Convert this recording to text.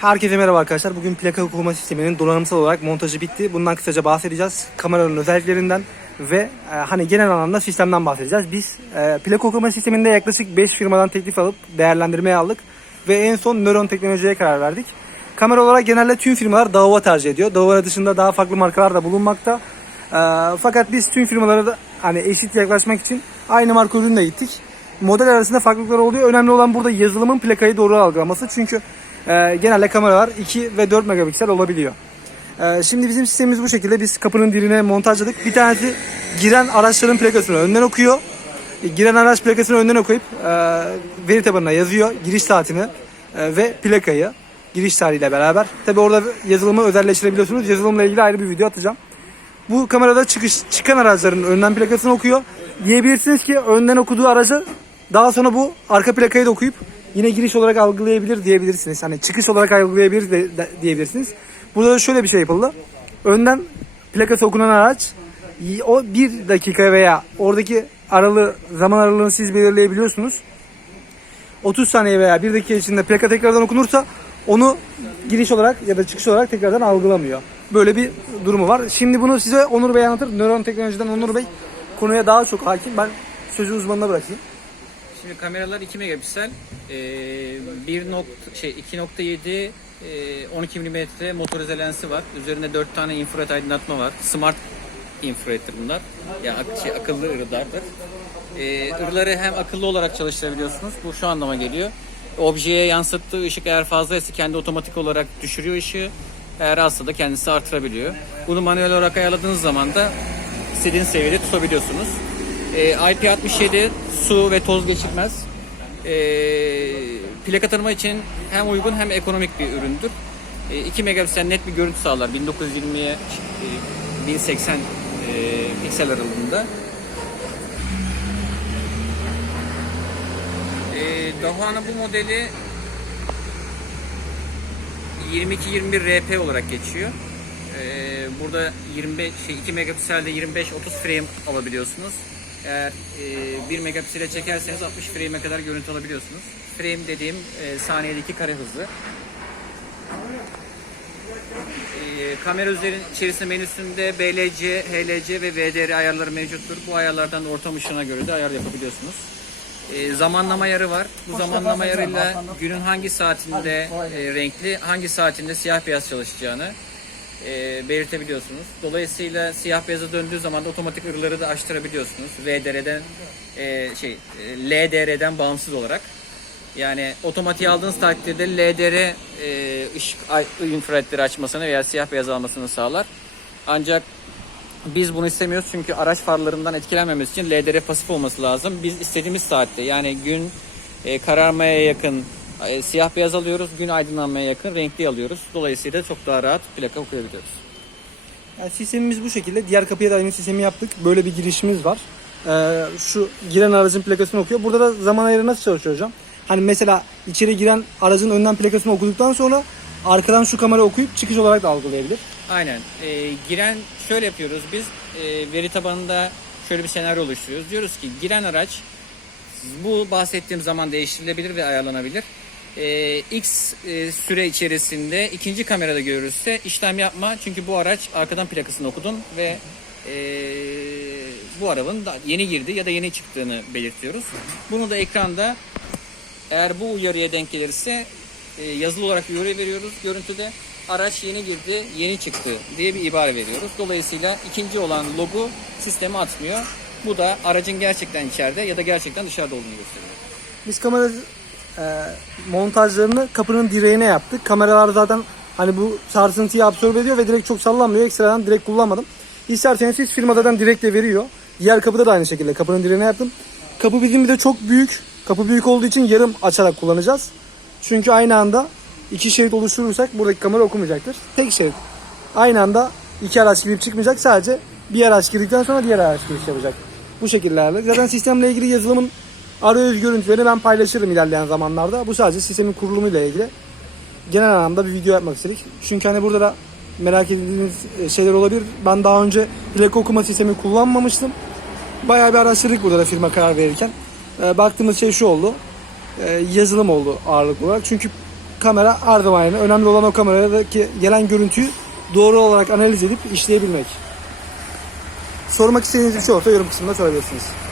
Herkese merhaba arkadaşlar. Bugün plaka okuma sisteminin donanımsal olarak montajı bitti. Bundan kısaca bahsedeceğiz. Kameranın özelliklerinden ve e, hani genel anlamda sistemden bahsedeceğiz. Biz e, plaka okuma sisteminde yaklaşık 5 firmadan teklif alıp değerlendirmeye aldık. Ve en son Nöron Teknoloji'ye karar verdik. Kamera olarak genelde tüm firmalar Dahua tercih ediyor. Dahua dışında daha farklı markalar da bulunmakta. E, fakat biz tüm firmalara da hani eşit yaklaşmak için aynı marka ürünle gittik. Model arasında farklılıklar oluyor. Önemli olan burada yazılımın plakayı doğru algılaması. Çünkü e, genelde kameralar 2 ve 4 megapiksel olabiliyor. E, şimdi bizim sistemimiz bu şekilde. Biz kapının diline montajladık. Bir tanesi giren araçların plakasını önden okuyor. Giren araç plakasını önden okuyup e, veri tabanına yazıyor. Giriş saatini e, ve plakayı. Giriş tarihiyle beraber. Tabi orada yazılımı özelleştirebiliyorsunuz. Yazılımla ilgili ayrı bir video atacağım. Bu kamerada çıkış çıkan araçların önden plakasını okuyor. Diyebilirsiniz ki önden okuduğu aracı daha sonra bu arka plakayı da okuyup yine giriş olarak algılayabilir diyebilirsiniz. Hani çıkış olarak algılayabilir de, de- diyebilirsiniz. Burada da şöyle bir şey yapıldı. Önden plakası okunan araç o bir dakika veya oradaki aralığı zaman aralığını siz belirleyebiliyorsunuz. 30 saniye veya 1 dakika içinde plaka tekrardan okunursa onu giriş olarak ya da çıkış olarak tekrardan algılamıyor. Böyle bir durumu var. Şimdi bunu size Onur Bey anlatır. Nöron teknolojiden Onur Bey konuya daha çok hakim. Ben sözü uzmanına bırakayım. Şimdi kameralar 2 megapiksel, e, 1 nokta, şey 2.7 e, 12 mm motorize lensi var. Üzerinde 4 tane infrared aydınlatma var. Smart infrared'tir bunlar. Yani şey, akıllı ırılardır. E, ırıları hem akıllı olarak çalıştırabiliyorsunuz. Bu şu anlama geliyor. Objeye yansıttığı ışık eğer fazlaysa kendi otomatik olarak düşürüyor ışığı. Eğer azsa da kendisi artırabiliyor. Bunu manuel olarak ayarladığınız zaman da istediğiniz seviyede tutabiliyorsunuz. E, IP67 su ve toz geçirmez. E, plaka tanıma için hem uygun hem ekonomik bir üründür. E, 2 megapiksel net bir görüntü sağlar. 1920'ye e, 1080 e, piksel aralığında. E, Dahua'nın bu modeli 22-21 RP olarak geçiyor. Ee, burada 25 şey 2 megapikselde 25-30 frame alabiliyorsunuz. Eğer e, 1 megapiksele çekerseniz 60 frame'e kadar görüntü alabiliyorsunuz. Frame dediğim e, saniyedeki kare hızı. E, kamera üzerinin içerisinde menüsünde BLC, HLC ve VDR ayarları mevcuttur. Bu ayarlardan da ortam ışığına göre de ayar yapabiliyorsunuz. E, zamanlama ayarı var. Bu zamanlama ayarıyla günün hangi saatinde e, renkli, hangi saatinde siyah beyaz çalışacağını e, belirtebiliyorsunuz. Dolayısıyla siyah beyaza döndüğü zaman da otomatik ırıları da açtırabiliyorsunuz. VDR'den e, şey e, LDR'den bağımsız olarak. Yani otomatiğe aldığınız takdirde LDR e, ışık infraredleri açmasını veya siyah beyaz almasını sağlar. Ancak biz bunu istemiyoruz çünkü araç farlarından etkilenmemesi için LDR pasif olması lazım. Biz istediğimiz saatte yani gün e, kararmaya yakın e, siyah beyaz alıyoruz. Gün aydınlanmaya yakın renkli alıyoruz. Dolayısıyla çok daha rahat plaka okuyabiliyoruz. Yani sistemimiz bu şekilde. Diğer kapıya da aynı sistemi yaptık. Böyle bir girişimiz var. Ee, şu giren aracın plakasını okuyor. Burada da zaman ayarı nasıl çalışıyor hocam? Hani mesela içeri giren aracın önden plakasını okuduktan sonra arkadan şu kamera okuyup çıkış olarak da algılayabilir. Aynen. E, giren şöyle yapıyoruz biz. E, veri tabanında şöyle bir senaryo oluşturuyoruz. Diyoruz ki giren araç bu bahsettiğim zaman değiştirilebilir ve ayarlanabilir. E, X e, süre içerisinde ikinci kamerada görürse işlem yapma. Çünkü bu araç arkadan plakasını okudun ve e, bu arabanın yeni girdi ya da yeni çıktığını belirtiyoruz. Bunu da ekranda eğer bu uyarıya denk gelirse yazılı olarak bir uyarı veriyoruz görüntüde. Araç yeni girdi, yeni çıktı diye bir ibare veriyoruz. Dolayısıyla ikinci olan logu sisteme atmıyor. Bu da aracın gerçekten içeride ya da gerçekten dışarıda olduğunu gösteriyor. Biz kamera e, montajlarını kapının direğine yaptık. Kameralar zaten hani bu sarsıntıyı absorbe ediyor ve direkt çok sallanmıyor. Ekstradan direkt kullanmadım. İsterseniz siz firma zaten direkt de veriyor. Diğer kapıda da aynı şekilde kapının direğine yaptım. Kapı bizim bir de çok büyük. Kapı büyük olduğu için yarım açarak kullanacağız. Çünkü aynı anda iki şerit oluşturursak buradaki kamera okumayacaktır. Tek şerit. Aynı anda iki araç girip çıkmayacak. Sadece bir araç girdikten sonra diğer araç giriş yapacak. Bu şekilde ayarladık. Zaten sistemle ilgili yazılımın arayüz görüntülerini ben paylaşırım ilerleyen zamanlarda. Bu sadece sistemin kurulumuyla ilgili. Genel anlamda bir video yapmak istedik. Çünkü hani burada da merak ettiğiniz şeyler olabilir. Ben daha önce plaka okuma sistemi kullanmamıştım. Bayağı bir araştırdık burada da firma karar verirken. Ee, baktığımız şey şu oldu. Ee, yazılım oldu ağırlıklı olarak. Çünkü kamera var yani. Önemli olan o kameradaki gelen görüntüyü doğru olarak analiz edip işleyebilmek. Sormak istediğiniz bir şey olsa yorum kısmında sorabilirsiniz.